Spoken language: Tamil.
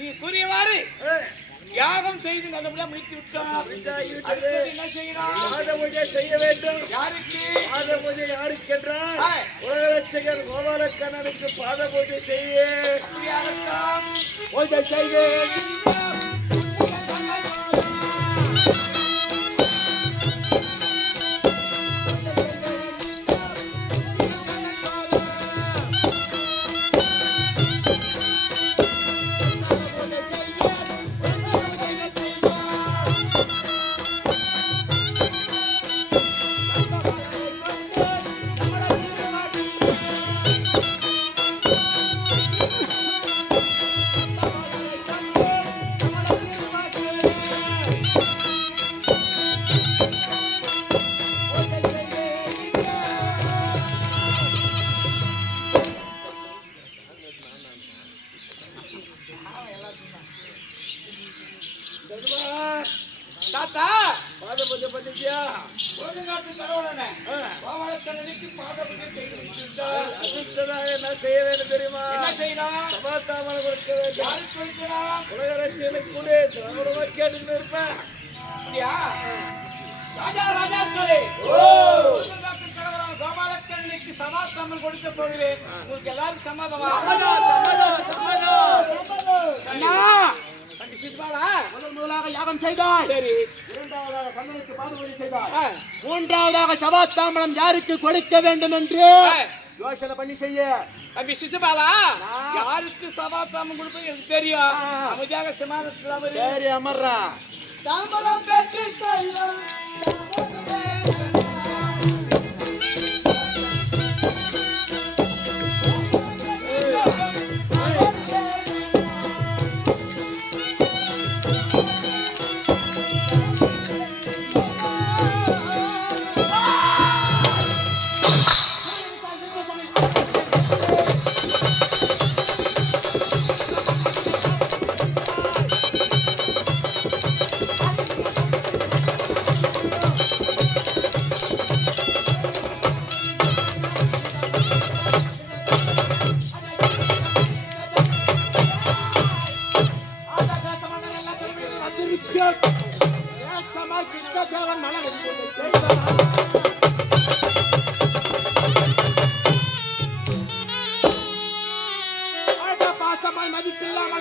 நீ கூறியவாறு யாகம் செய்து நல்லபடியா முடித்து விட்டோம். என்ன செய்யணும்? செய்ய வேண்டும். யாருக்கு? பாத பூஜை யாருக்கு என்றால் உலகரட்சகர் கோபாலக்கண்ணனுக்கு பாத பூஜை செய்ய பூஜை செய்வேன். தாத்தா பாத பூஜை பண்ணிட்டியா? ஒழுங்காட்டு கடவுளனே கோபாலக்கண்ணனுக்கு பாத பூஜை செய்து விட்டார். அடுத்ததாக என்ன செய்ய வேண்டும் தெரியுமா? என்ன செய்யணும்? சபாத்தாமலை கொடுக்க வேண்டும். யாருக்கு கொடுக்கணும்? உலகரட்சகனுக்கு கூட சமூகமா கேட்டுன்னு இருப்பேன். அப்படியா? ராஜா ராஜாக்களே, ஒழுங்காட்டு கடவுளான கோபாலக்கண்ணனுக்கு சபாத்தாமல் கொடுக்க போகிறேன். உங்களுக்கு எல்லாரும் சம்மதமா? அண்ணா, தம்பி சிஸ்பாலா, முதலாக யாகம் செய்தாய். சரி. இரண்டாவதாக கண்ணனுக்கு பாத பூஜை செய்தாய். ஆ, மூன்றாவதாக சபாத்தாம்பலம் யாருக்கு கொடுக்க வேண்டும் என்று ஆ. யோசனை பண்ணி செய்ய. தம்பி சிசுபாலா, யாருக்கு சபாத்தாமம் கொடுப்பது எனக்கு தெரியும். அமைதியாக சமாதானத்தில் சரி அமர்றா. தாம்பரம் பெற்று செல்வம் பாசமாய் மதிப்பில்லாமல்